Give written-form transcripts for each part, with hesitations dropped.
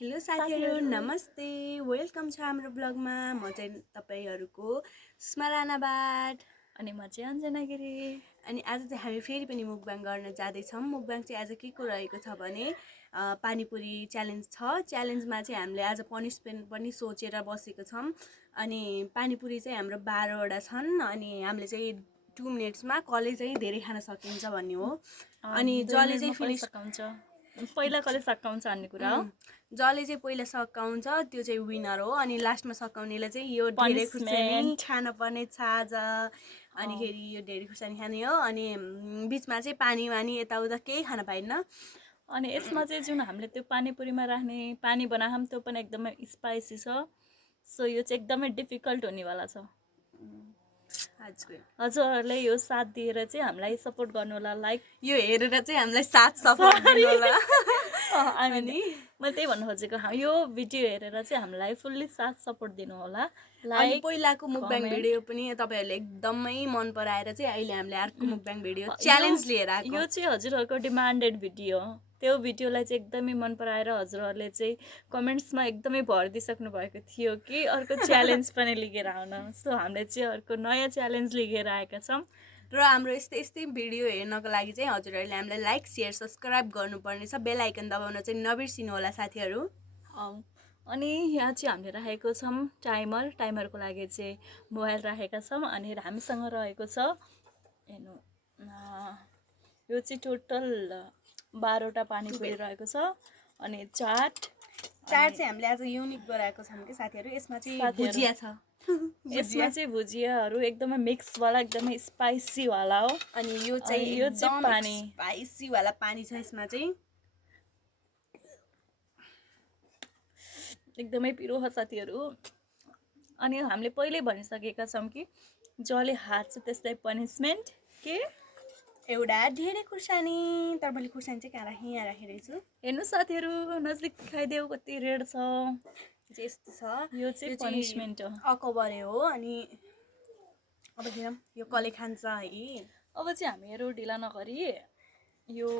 Hello साथीहरू नमस्ते welcome छ हाम्रो ब्लगमा म चाहिँ तपाईहरुको स्मरणाबाट अनि म चाहिँ अञ्जना गिरी अनि आज चाहिँ हामी फेरि पनि मुकबाङ गर्न जाँदै छौं मुकबाङ चाहिँ आज के को रहेको छ भने पानीपुरी च्यालेन्ज छ च्यालेन्जमा चाहिँ हामीले आज पनिशमेन्ट पनि सोचेर बसेको छौं अनि पानीपुरी चाहिँ हाम्रो 12 वटा छन् अनि हामीले चाहिँ 2 मिनेट्समा कसले चाहिँ धेरै खान सकिन्छ भन्ने हो अनि जले चाहिँ फिनिश पहिला कसले सकाउँछ भन्ने कुरा हो जले चाहिँ पहिला सकाउँछ त्यो चाहिँ विनर हो अनि लास्टमा सकाउनेले चाहिँ यो धेरै खुर्सानी खान पर्ने छ आज अनि खेरि यो धेरै खुर्सानी खाने हो अनि बीचमा चाहिँ पानी वानी यताउता केही खान पाइन्न अनि यसमा चाहिँ जुन हामीले त्यो पानीपुरीमा राख्ने पानी बनाहम त्यो पनि एकदमै स्पाइसी छ सो यो चाहिँ एकदमै डिफिकल्ट हुनेवाला छ हजुरहरूले यो साथ दिएर चाहिँ हामीलाई सपोर्ट गर्नु होला लाइक यो हेरेर चाहिँ हामीलाई साथ सपोर्ट दिनु होला अनि मैले त्यही भन्नु खोजेको यो भिडियो हेरेर चाहिँ हामीलाई फुल्ली साथ सपोर्ट दिनु होला अनि पहिलाको मुकबाङ भिडियो पनि तपाईहरुले एकदमै मन पराएर चाहिँ अहिले हामीले अर्को मुकबाङ भिडियो च्यालेन्ज लिएर आएको यो चाहिँ हजुरहरूको डिमान्डेड भिडियो त्यो भिडियोलाई चाहिँ एकदमै मन पराएर हजुरहरूले चाहिँ कमेन्ट्समा एकदमै भर दिइसक्नु भएको थियो कि अर्को च्यालेन्ज पनि लिएर आउन सो हामीले चाहिँ अर्को नयाँ च्यालेन्ज लिएर आएका छौँ र हाम्रो यस्तै भिडियो हेर्नको लागि चाहिँ हजुरहरूले हामीलाई लाइक शेयर सब्स्क्राइब गर्नुपर्ने छ बेल आइकन दबाउन चाहिँ नबिर्सिनु होला साथीहरू अनि यहाँ चाहिँ हामीले राखेको छौँ टाइमरको लागि चाहिँ मोबाइल राखेका छौँ अनि हामीसँग रहेको छ हेर्नु यो चाहिँ टोटल 12 वटा पानीपुरी रहेको छ अनि चाट चाहिँ हामीले आज युनिक बनाएको छौँ कि साथीहरू यसमा चाहिँ भुजिया छ यसमा चाहिँ भुजियाहरू एकदमै मिक्स वाला एकदमै स्पाइसी वाला हो अनि यो चाहिँ पानी स्पाइसी वाला पानी छ यसमा चाहिँ एकदमै पिरो हो साथीहरू अनि हामीले पहिले भनिसकेका छौँ कि जसले हात छ त्यसलाई पनिशमेन्ट के एउटा धेरै खुर्सानी तर मैले खुर्सानी चाहिँ कहाँ राखेँ यहाँ राखिरहेछु हेर्नु साथीहरू नजिक खाइदेऊ कति रेड छ यस्तो छ यो चाहिँ पनिशमेन्ट हो अकबरे हो अनि अब हेरौँ यो कसले खान्छ है अब चाहिँ हामीहरू ढिला नगरी यो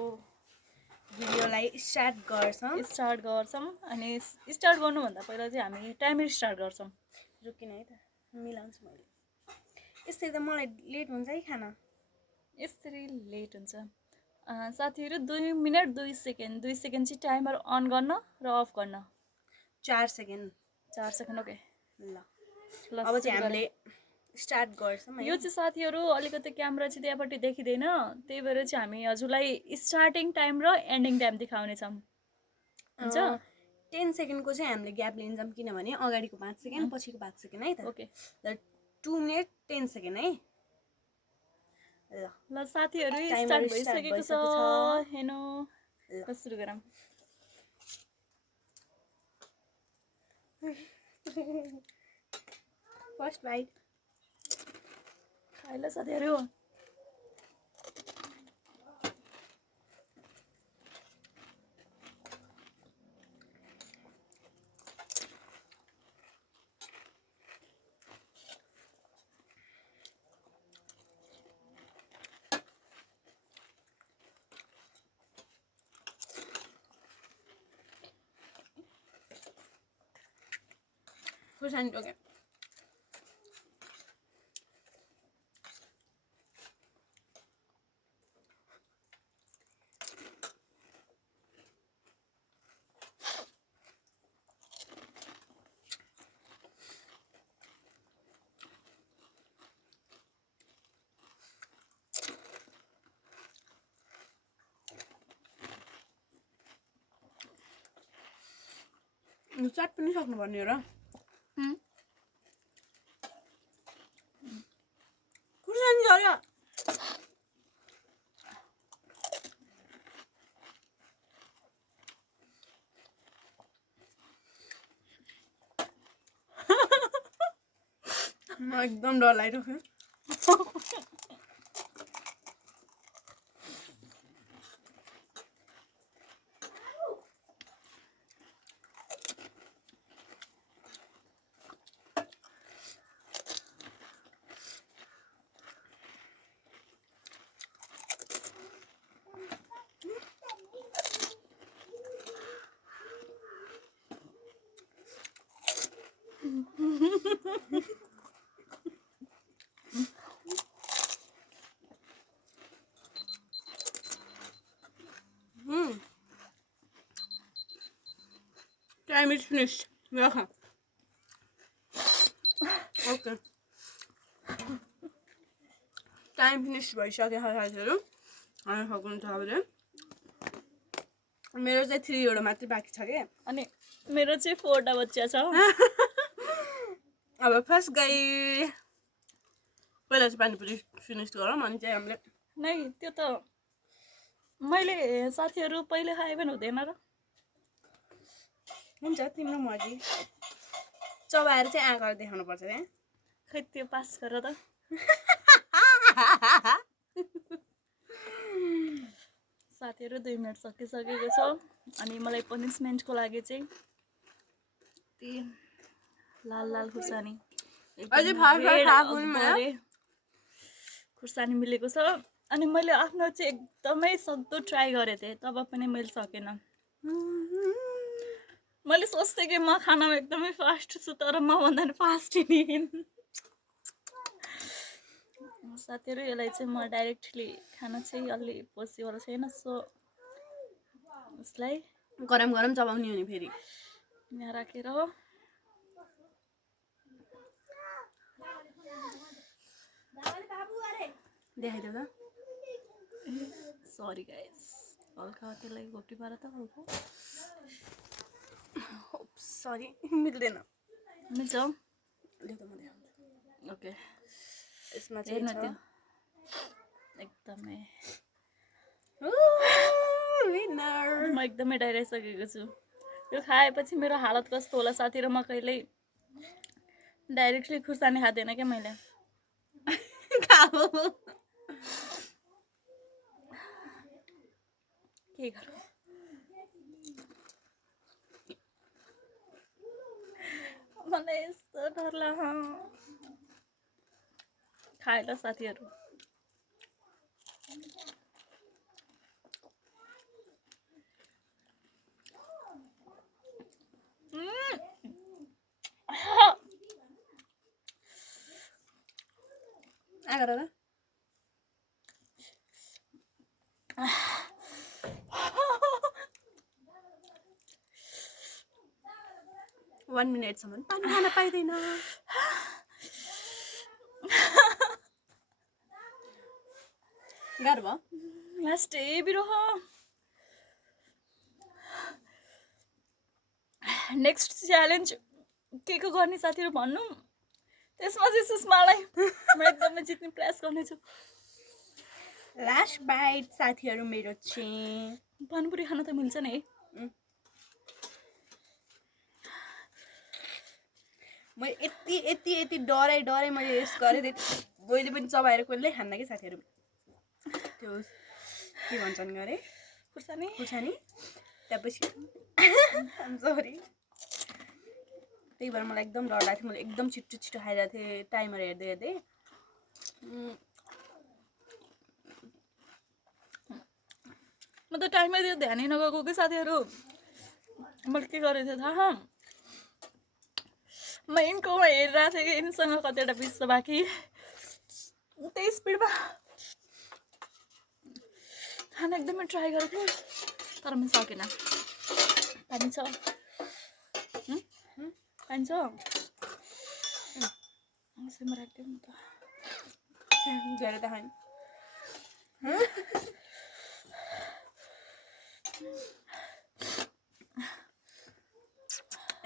भिडियोलाई स्टार्ट गर्छौँ अनि स्टार्ट गर्नुभन्दा पहिला चाहिँ हामी टाइमर स्टार्ट गर्छौँ रुकिन है त मिलाउँछु मैले यसरी त मलाई लेट हुन्छ है खाना यसरी लेट हुन्छ साथीहरू 2 मिनट 2 सेकेन्ड चाहिँ टाइमर अन गर्न र अफ गर्न 4 सेकेन्ड ओके ल अब चाहिँ हामीले स्टार्ट गर्छौँ यो चाहिँ साथीहरू अलिकति क्यामेरा चाहिँ त्यहाँपट्टि देखिँदैन त्यही भएर चाहिँ हामी हजुरलाई स्टार्टिङ टाइम र एन्डिङ टाइम देखाउने छौँ हुन्छ 10 सेकेन्डको चाहिँ हामीले ग्याप लिन्छौँ किनभने अगाडिको 5 सेकेन्ड पछिको 5 सेकेन्ड है त ओके 2 मिनट 10 सेकेन्ड है ल साथीहरू स्टार्ट भइसकेको छ हेर्नु ल सुरु गरौँ फर्स्ट बाइट खाइला साथीहरू खुर्सानी टोके चाट पनि सक्नुपर्ने हो र खुर्सानी झऱ्यो म एकदम डर लागिरहेको Time is finished. Yeah. Okay. Time finished भइसक्यो साथीहरू अनि सक्नुहुन्छ तपाईँले मेरो चाहिँ 3 वटा मात्रै बाँकी छ के अनि मेरो चाहिँ 4 वटा बच्चा छ अब फर्स्ट गई पहिला चाहिँ पानीपुरी फिनिस गरौँ अनि चाहिँ हामीले नै त्यो त मैले साथीहरू पहिले खाए पनि हुँदैन र हुन्छ तिम्रो मर्जी चबाएर चाहिँ आँखाहरू देखाउनुपर्छ त्यहाँ खै त्यो पास गर त साथीहरू 2 मिनट सकिसकेको छ अनि मलाई पनिसमेन्टको लागि चाहिँ ती लाल लाल खुर्सानी अझै फास्ट खुर्सानी मिलेको छ अनि मैले आफ्नो चाहिँ एकदमै सक्दो ट्राई गरेको थिएँ तब पनि मैले सकेन मैले सोच्थेँ कि म खानामा एकदमै फास्ट छु तर म भन्दा फास्ट नि साथीहरू यसलाई चाहिँ म डाइरेक्टली खान चाहिँ अलि पोसिबल छैन सो यसलाई गरम गरम चबाउने हो नि फेरि यहाँ राखेर देखाइदेऊ त सरी गाइस हल्का त्यसलाई घोप्टी पार त हल्का सरी मिल्दैन मिल्छ देऊ त म देखाउँछु ओके यसमा चाहिँ हेर्न छ त्यो एकदमै विनर म एकदमै डराइसकेको छु यो खाएपछि मेरो हालत कस्तो होला साथी र म कहिल्यै डाइरेक्टली खुर्सानी खाँदैन क्या मैले खाऊ के गरौँ मलाई यस्तो डर लाग्छ खाए ल साथीहरू आगर त 1 मिनेटसम्म पानी खान पाइँदैन गाह्रो भयो लास्ट बिरह नेक्स्ट च्यालेन्ज के गर्ने साथीहरू भन्नु त्यसमा चाहिँ सुषमालाई म एकदमै जित्ने प्रयास गर्नेछु लास्ट बाइट साथीहरू मेरो चाहिँ पानीपुरी खान त मिल्छ नि है म यति डराइ मैले यस गरेँ मैले पनि चबाएर कसले खान्न कि साथीहरू त्यो के भन्छन् गरे खुर्सानी त्यसपछि सरी त्यही भएर मलाई एकदम डर लाग्थ्यो मैले एकदम छिटो खाइरहेको थिएँ टाइमर हेर्दै म त टाइममै त्यो ध्यानै नगएको कि साथीहरू मैले के गरेको थिएँ थाहा म यिनकोमा हेरिरहेको थिएँ कि यिनसँग कतिवटा पिस छ बाँकी त्यही स्पिडमा खाना एकदमै ट्राई गरेको थिएँ तर म सकिनँ पानी छ पानी छ यसैमा राखिदिउँ न त धेरै त खाएँ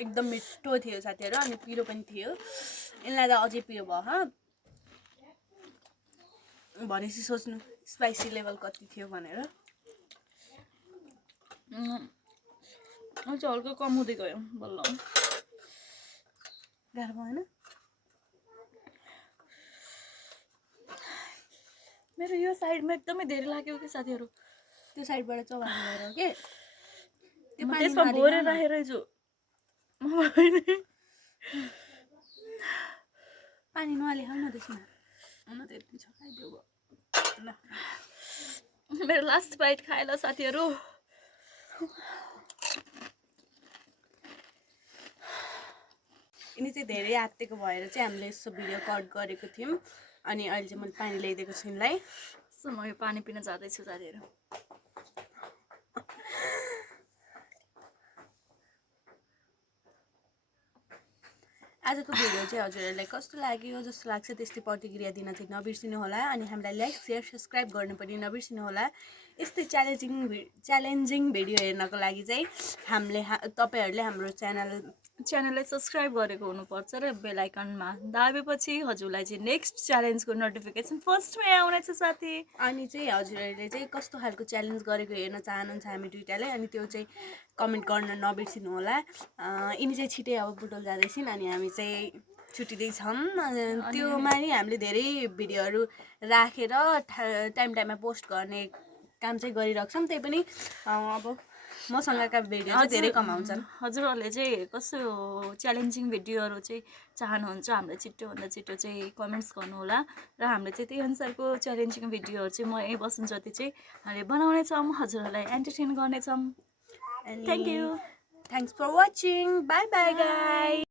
एकदम मिठो थियो साथीहरू अनि पिरो पनि थियो यसलाई त अझै पिरो भयो भनेपछि सोच्नु स्पाइसी लेभल कति थियो भनेर अझ हल्का कम हुँदै गयो बल्ल गाह्रो भएन मेरो यो साइडमा एकदमै धेरै लाग्यो कि साथीहरू त्यो साइडबाट चबाएर गएर के म त्यसमा भोरे राखेर छु पानी नहाले खाऊ न त्यसमा न त यति छ खाइदेऊ ल मेरो लास्ट बाइट खाए ल साथीहरू यिनी चाहिँ धेरै आत्तिएको भएर चाहिँ हामीले यस्तो भिडियो कट गरेको थियौँ अनि अहिले चाहिँ मैले पानी ल्याइदिएको छु यिनलाई सो म यो पानी पिन जाँदैछु साथीहरू आजको भिडियो चाहिँ हजुरहरूलाई कस्तो लाग्यो जस्तो लाग्छ त्यस्तै प्रतिक्रिया दिन चाहिँ नबिर्सिनु होला अनि हामीलाई लाइक सेयर सब्सक्राइब गर्नु पनि नबिर्सिनु होला यस्तै च्यालेन्जिङ भिडियो हेर्नको लागि चाहिँ तपाईँहरूले हाम्रो च्यानललाई सब्सक्राइब गरेको हुनुपर्छ र बेल आइकनमा दाबेपछि हजुरलाई चाहिँ नेक्स्ट च्यालेन्जको नोटिफिकेसन फर्स्टमै आउनेछ साथी अनि चाहिँ हजुरहरूले चाहिँ कस्तो खालको च्यालेन्ज गरेको हेर्न चाहनुहुन्छ हामी दुइटालाई अनि त्यो चाहिँ कमेन्ट गर्न नबिर्सिनु होला यिनी चाहिँ छिटै अब बुटोल जाँदैछन् अनि हामी चाहिँ छुट्टिँदैछौँ त्योमा नि हामीले धेरै भिडियोहरू राखेर टाइममा पोस्ट गर्ने काम चाहिँ गरिरहेको छौँ त्यही पनि अब मसँगका भिडियो चाहिँ धेरै कम आउँछन् हजुरहरूले चाहिँ कस्तो च्यालेन्जिङ भिडियोहरू चाहिँ चाहनुहुन्छ हामीलाई छिटोभन्दा छिटो चाहिँ कमेन्ट्स गर्नुहोला र हामीले चाहिँ त्यही अनुसारको च्यालेन्जिङ भिडियोहरू चाहिँ म यहीँ बस्नु जति चाहिँ हामीले बनाउनेछौँ हजुरहरूलाई एन्टरटेन गर्नेछौँ thank you thanks for watching bye bye guys